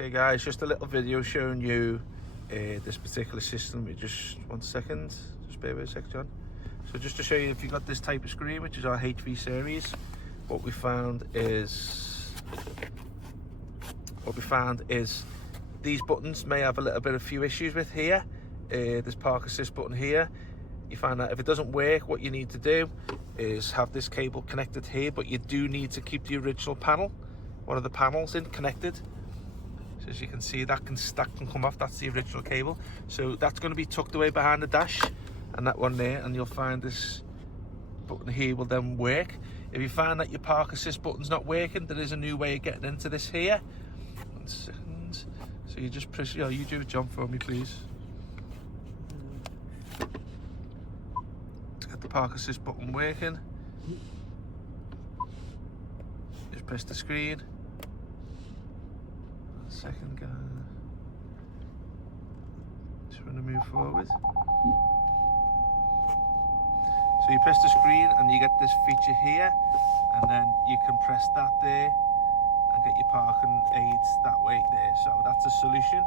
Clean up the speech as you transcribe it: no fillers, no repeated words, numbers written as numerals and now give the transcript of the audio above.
Okay guys, just a little video showing you this particular system. Just 1 second, just bear with a sec, John. So just to show you, if you've got this type of screen, which is our HV series, what we found is these buttons may have a little bit of few issues with here. This park assist button here, you find that if it doesn't work, what you need to do is have this cable connected here, but you do need to keep the original panel, one of the panels in, connected. So as you can see, that can come off. That's the original cable, so that's going to be tucked away behind the dash, and that one there, and you'll find this button here will then work. If you find that your park assist button's not working, there is a new way of getting into this here. 1 second. So you just press, you do a jump for me please. To get the park assist button working, just press the screen. 1 second, guys. Just want to move forward. So you press the screen and you get this feature here, and then you can press that there and get your parking aids that way there. So that's a solution.